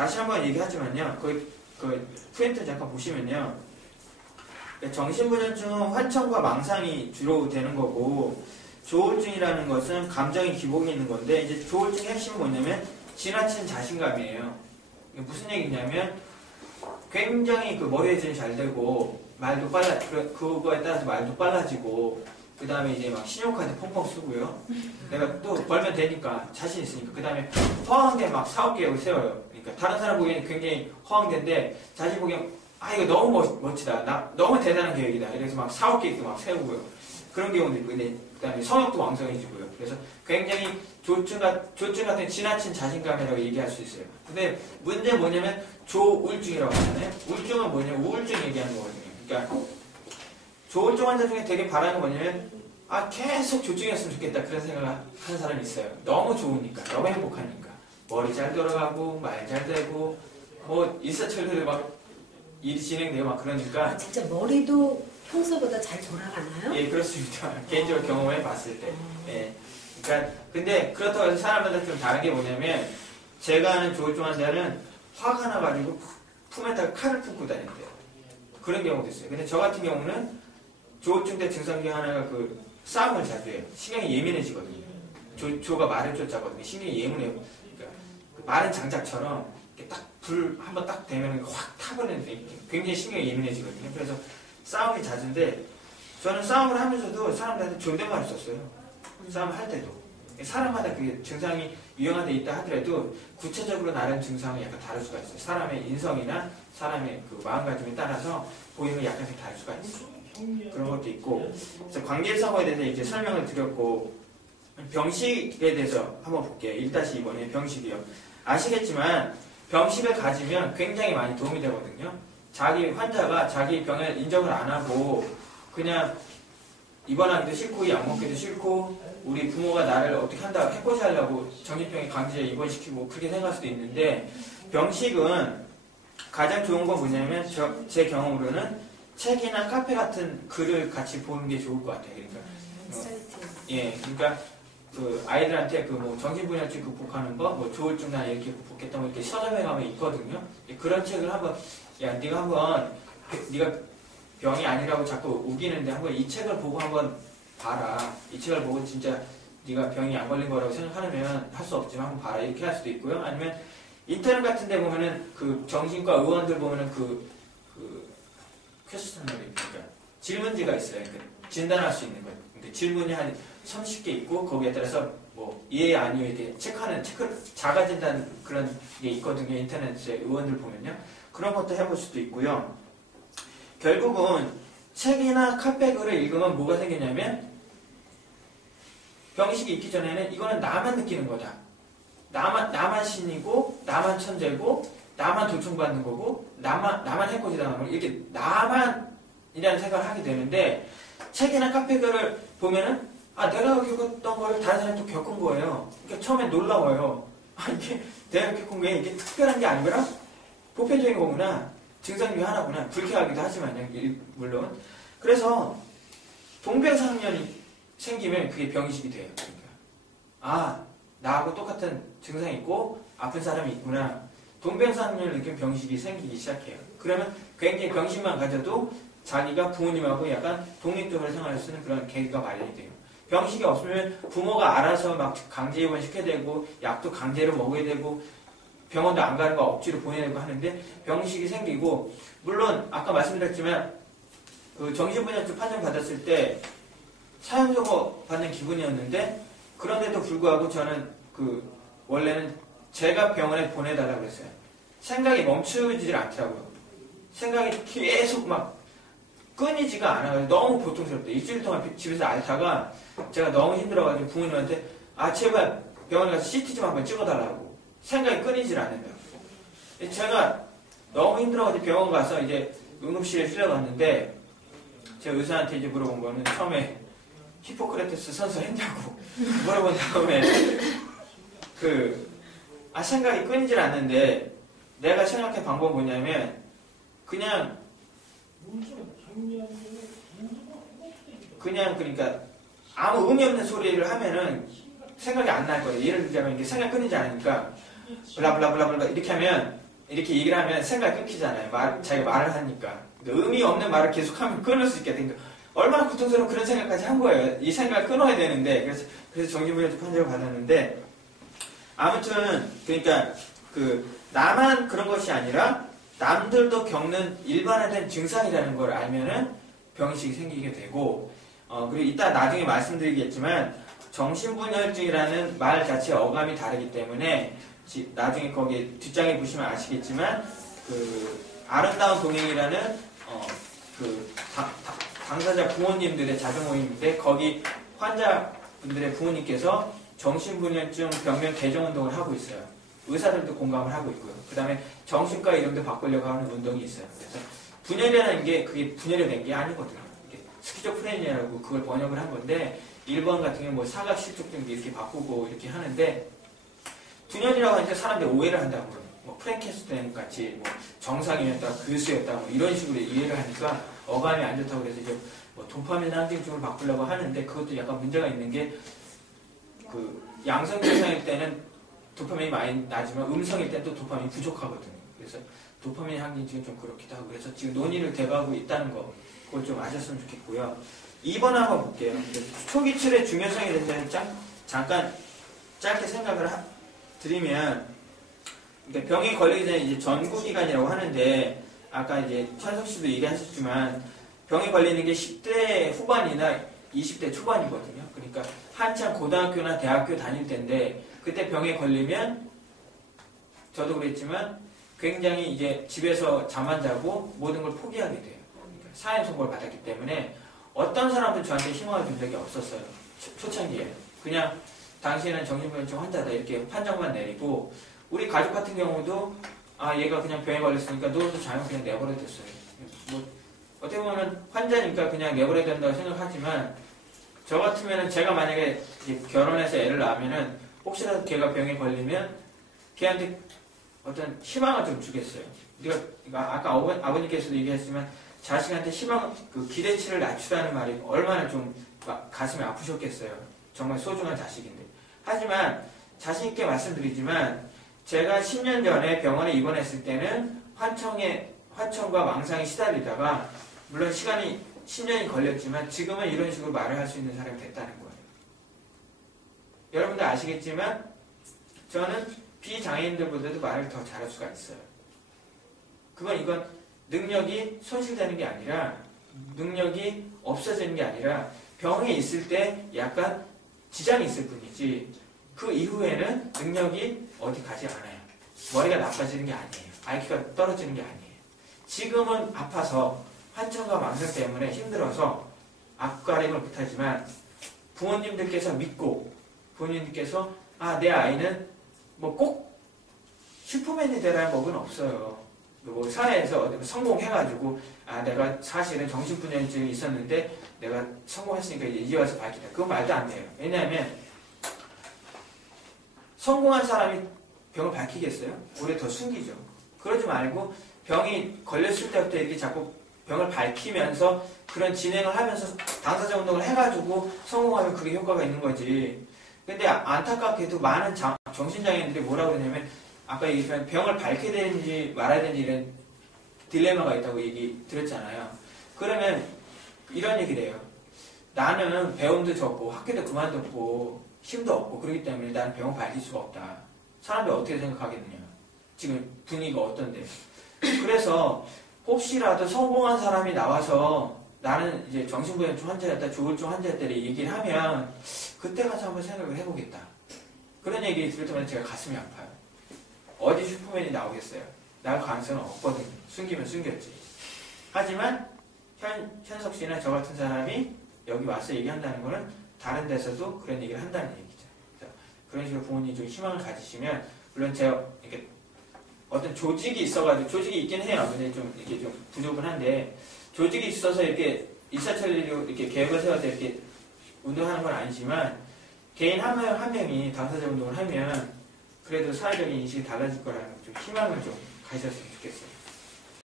다시 한번 얘기하지만요. 그 프린트 잠깐 보시면요. 정신분열증은 환청과 망상이 주로 되는 거고, 조울증이라는 것은 감정의 기복이 있는 건데, 이제 조울증의 핵심은 뭐냐면 지나친 자신감이에요. 무슨 얘기냐면 굉장히 그 머리 회전이 잘 되고 말도 그거에 따라서 말도 빨라지고, 그 다음에 이제 막 신용카드 펑펑 쓰고요. 내가 또 벌면 되니까 자신 있으니까. 그 다음에 허황된 막 사업 계획을 세워요. 그러니까 다른 사람 보기에는 굉장히 허황된데 자신 보기엔 아 이거 너무 멋지다. 나 너무 대단한 계획이다. 이래서 막 사업 계획도 막 세우고요. 그런 경우도 있고, 근데 그 다음에 성욕도 왕성해지고요. 그래서 굉장히 조증 같은 지나친 자신감이라고 얘기할 수 있어요. 근데 문제는 뭐냐면 조울증이라고 하잖아요. 울증은 뭐냐면 우울증 얘기하는 거거든요. 그러니까 조울증 환자 중에 되게 바라는 건 뭐냐면 아 계속 조증이었으면 좋겠다 그런 생각을 하는 사람이 있어요. 너무 좋으니까, 너무 행복하니까. 머리 잘 돌아가고 말 잘 되고 뭐 일사천리로 막 일이 진행되고 막 그러니까. 아, 진짜 머리도 평소보다 잘 돌아가나요? 예, 그렇습니다. 개인적으로 경험해 봤을 때. 예. 그러니까 근데 그렇다고 해서 사람마다 좀 다른 게 뭐냐면, 제가 아는 조울증 환자는 화가 나가지고 품에다가 칼을 품고 다닌대요. 그런 경우도 있어요. 근데 저 같은 경우는 조울증 때 증상 중에 하나가 그 싸움을 자주 해요. 신경이 예민해지거든요. 조가 말을 쫓아거든요. 신경이 예민해요. 그러니까 그 마른 장작처럼 이렇게 딱 불 한번 딱 되면 확 타버리는데 굉장히 신경이 예민해지거든요. 그래서 싸움이 잦은데, 저는 싸움을 하면서도 사람들한테 존댓말을 썼어요. 싸움을 할 때도. 사람마다 그 증상이 유형한 데 있다 하더라도 구체적으로 나름 증상이 약간 다를 수가 있어요. 사람의 인성이나 사람의 그 마음가짐에 따라서 보이는 약간씩 다를 수가 있어요. 그런 것도 있고. 그래서 관계성에 대해서 이제 설명을 드렸고, 병식에 대해서 한번 볼게요. 1-2번에 병식이요. 아시겠지만 병식을 가지면 굉장히 많이 도움이 되거든요. 자기 환자가 자기 병을 인정을 안 하고 그냥 입원하기도 싫고 약 먹기도 싫고 우리 부모가 나를 어떻게 한다 해코지 하려고 정신병에 강제 입원시키고 그렇게 생각할 수도 있는데, 병식은 가장 좋은 건 뭐냐면 제 경험으로는 책이나 카페 같은 글을 같이 보는 게 좋을 것 같아요. 그러니까 예, 그러니까 그 아이들한테 그 뭐 정신분열증 극복하는 거, 뭐 조울증 나 이렇게 극복했다 뭐 이렇게 서점에 가면 있거든요. 그런 책을 한번, 야 네가 한번 네가 병이 아니라고 자꾸 우기는데 한번 이 책을 보고 한번 봐라. 이 책을 보고 진짜 네가 병이 안 걸린 거라고 생각하면 할 수 없지만 한번 봐라. 이렇게 할 수도 있고요. 아니면 인터넷 같은 데 보면은 그 정신과 의원들 보면은 그 퀘스천너리, 그러니까 질문지가 있어요. 그러니까 진단할 수 있는 거예요. 근데 질문이 한 30개 있고 거기에 따라서 뭐 예 아니요 이렇게 체크하는 자가 진단 그런 게 있거든요. 인터넷에 의원들 보면요. 그런 것도 해볼 수도 있고요. 결국은 책이나 카페 글을 읽으면 뭐가 생기냐면, 병식이 있기 전에는 이거는 나만 느끼는 거다. 나만 신이고 나만 천재고 나만 도청받는 거고 나만 해코지 당하는 거, 이렇게 나만이라는 생각을 하게 되는데, 책이나 카페 글을 보면은 아 내가 겪었던 걸 다른 사람이 또 겪은 거예요. 그러니까 처음엔 놀라워요. 아 이게 내가 겪은 게 이게 특별한 게 아니구나, 보편적인 거구나, 증상 중에 하나구나, 불쾌하기도 하지만요, 물론. 그래서 동병상련이 생기면 그게 병식이 돼요. 그러니까 아 나하고 똑같은 증상이 있고 아픈 사람이 있구나, 동병상련을 느낀 병식이 생기기 시작해요. 그러면 굉장히 병식만 가져도 자기가 부모님하고 약간 독립적으로 생활할 수 있는 그런 계기가 마련이 돼요. 병식이 없으면 부모가 알아서 막 강제 입원시켜야 되고 약도 강제로 먹어야 되고 병원도 안 가는 거 억지로 보내야 되고 하는데, 병식이 생기고, 물론 아까 말씀드렸지만 그 정신분열증 판정 받았을 때 사형선고 받는 기분이었는데, 그런데도 불구하고 저는 그 원래는 제가 병원에 보내달라고 그랬어요. 생각이 멈추지를 않더라고요. 생각이 계속 막 끊이지가 않아가지고 너무 고통스럽대. 일주일 동안 집에서 앓다가 제가 너무 힘들어가지고 부모님한테 아 제발 병원에 가서 CT 좀 한번 찍어달라고. 생각이 끊이질 않는다고. 제가 너무 힘들어가지고 병원 가서 이제 응급실에 실려갔는데, 제가 의사한테 이제 물어본 거는 처음에 히포크라테스 선서 했냐고 물어본 다음에 생각이 끊이질 않는데, 내가 생각한 방법은 뭐냐면 그냥 그러니까 아무 의미 없는 소리를 하면은 생각이 안 날 거예요. 예를 들자면 이게 생각 끊이지 않으니까 블라블라블라블라 이렇게 하면 이렇게 얘기를 하면 생각이 끊기잖아요. 자기가 말을 하니까. 그러니까 의미 없는 말을 계속하면 끊을 수 있게 되니까 얼마나 고통스러운 그런 생각까지 한 거예요. 이 생각을 끊어야 되는데 그래서 정신분열 환자를 받았는데 아무튼 그러니까 나만 그런 것이 아니라 남들도 겪는 일반화된 증상이라는 걸 알면은 병의식이 생기게 되고 그리고 이따 나중에 말씀드리겠지만 정신분열증이라는 말 자체 어감이 다르기 때문에 나중에 거기 뒷장에 보시면 아시겠지만 아름다운 동행이라는 당사자 부모님들의 자조모임인데 거기 환자분들의 부모님께서 정신분열증 병명 개정운동을 하고 있어요. 의사들도 공감을 하고 있고요. 그 다음에 정신과 이름도 바꾸려고 하는 운동이 있어요. 그래서 분열이라는 게 그게 분열이 된 게 아니거든요. 스키조프레니아라고 그걸 번역을 한 건데 일본 같은 경우 뭐 사각실족증 이렇게 바꾸고 이렇게 하는데 분열이라고 하니까 사람들이 오해를 한다고 그래요. 뭐 프랭켄슈타인 같이 뭐 정상이었다, 교수였다 뭐 이런 식으로 이해를 하니까 어감이 안 좋다고 그래서 이제 뭐 도파민 항진증으로 바꾸려고 하는데 그것도 약간 문제가 있는 게 양성 증상일 때는 도파민이 많이 나지만 음성일 때는 또 도파민이 부족하거든요. 그래서 도파민 항진증은 좀 그렇기도 하고 그래서 지금 논의를 돼가고 있다는 거 그걸 좀 아셨으면 좋겠고요. 2번 한번 볼게요. 초기 치료의 중요성에 대해서 잠깐 짧게 생각을 드리면 그러니까 병이 걸리기 전에 이제 전구기간이라고 하는데 아까 이제 천석 씨도 얘기하셨지만 병이 걸리는 게 10대 후반이나 20대 초반이거든요. 그러니까 한참 고등학교나 대학교 다닐 때인데 그때 병에 걸리면 저도 그랬지만 굉장히 이제 집에서 잠 안 자고 모든 걸 포기하게 돼요. 그러니까 사형 선고를 받았기 때문에 어떤 사람도 저한테 희망을 준 적이 없었어요. 초창기에. 그냥 당신은 정신분열증 환자다 이렇게 판정만 내리고 우리 가족 같은 경우도 얘가 그냥 병에 걸렸으니까 누워서 자면 그냥 내버려 뒀어요. 뭐 어떻게 보면 환자니까 그냥 내버려 된다고 생각하지만 저 같으면은 제가 만약에 결혼해서 애를 낳으면은 혹시라도 걔가 병에 걸리면 걔한테 어떤 희망을 좀 주겠어요. 아까 아버님께서도 얘기했지만 자식한테 희망, 기대치를 낮추라는 말이 얼마나 좀 가슴이 아프셨겠어요. 정말 소중한 자식인데. 하지만 자신있게 말씀드리지만 제가 10년 전에 병원에 입원했을 때는 환청과 망상에 시달리다가 물론 시간이 10년이 걸렸지만 지금은 이런 식으로 말을 할 수 있는 사람이 됐다는 거예요. 여러분들 아시겠지만 저는 비장애인들보다도 말을 더 잘할 수가 있어요. 이건 능력이 손실되는 게 아니라 능력이 없어지는 게 아니라 병에 있을 때 약간 지장이 있을 뿐이지 그 이후에는 능력이 어디 가지 않아요. 머리가 나빠지는 게 아니에요. IQ가 떨어지는 게 아니에요. 지금은 아파서 환청과 망상 때문에 힘들어서 앞가림을 못하지만 부모님들께서 믿고 부모님들께서 내 아이는 뭐 꼭 슈퍼맨이 되라는 법은 없어요. 뭐 사회에서 성공해가지고 내가 사실은 정신분열증이 있었는데 내가 성공했으니까 이제 와서 밝히다. 그건 말도 안 돼요. 왜냐하면 성공한 사람이 병을 밝히겠어요? 오히려 더 숨기죠. 그러지 말고 병이 걸렸을 때부터 이렇게 자꾸 병을 밝히면서 그런 진행을 하면서 당사자 운동을 해가지고 성공하면 그게 효과가 있는 거지. 근데 안타깝게도 많은 정신장애인들이 뭐라고 그러냐면 아까 얘기했지만 병을 밝혀야 되는지 말아야 되는지 이런 딜레마가 있다고 얘기 드렸잖아요. 그러면 이런 얘기를 해요. 나는 배움도 적고 학교도 그만뒀고 힘도 없고 그렇기 때문에 나는 병을 밝힐 수가 없다. 사람들이 어떻게 생각하겠느냐. 지금 분위기가 어떤데. 그래서 혹시라도 성공한 사람이 나와서 나는 이제 정신분열증 환자였다, 조울증 환자였다 얘기를 하면 그때 가서 한번 생각을 해보겠다. 그런 얘기 들을 때마다 제가 가슴이 아파요. 어디 슈퍼맨이 나오겠어요? 나올 가능성은 없거든요. 숨기면 숨겼지. 하지만 현석 씨나 저 같은 사람이 여기 와서 얘기한다는 거는 다른 데서도 그런 얘기를 한다는 얘기죠. 그런 식으로 부모님이 좀 희망을 가지시면 물론 제가 이렇게 어떤 조직이 있어가지고 조직이 있긴 해요. 근데 좀 이렇게 좀 부족은 한데 조직이 있어서 이렇게 일사천리로 이렇게 계획을 세워서 이렇게 운동하는 건 아니지만 개인 한 명이 당사자 운동을 하면 그래도 사회적인 인식이 달라질 거라는 좀 희망을 좀 가지셨으면 좋겠어요.